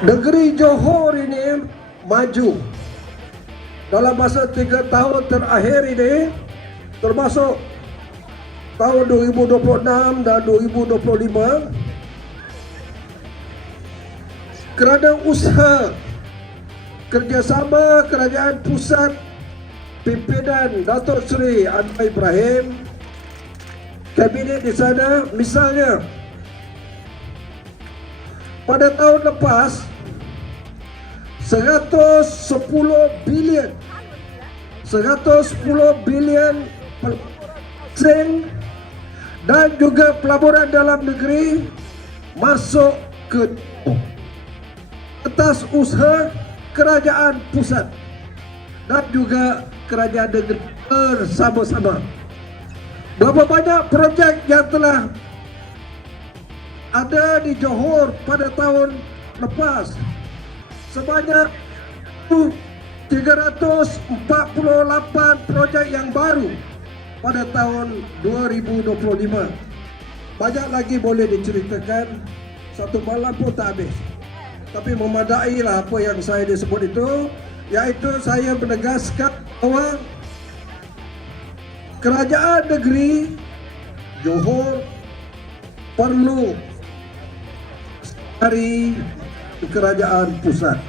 Negeri Johor ini maju dalam masa 3 tahun terakhir ini, termasuk tahun 2026 dan 2025, kerana usaha kerjasama Kerajaan Pusat pimpinan Datuk Seri Anwar Ibrahim, kabinet di sana. Misalnya pada tahun lepas 110 bilion sen dan juga pelaburan dalam negeri masuk ke atas usaha Kerajaan Pusat dan juga Kerajaan Negeri bersama-sama. Berapa banyak projek yang telah ada di Johor pada tahun lepas? Sebanyak 348 projek yang baru pada tahun 2025. Banyak lagi boleh diceritakan, satu malam pun tak habis. Tapi memadailah apa yang saya disebut itu, iaitu saya menegaskan bahawa kerajaan negeri Johor perlu dari kerajaan pusat.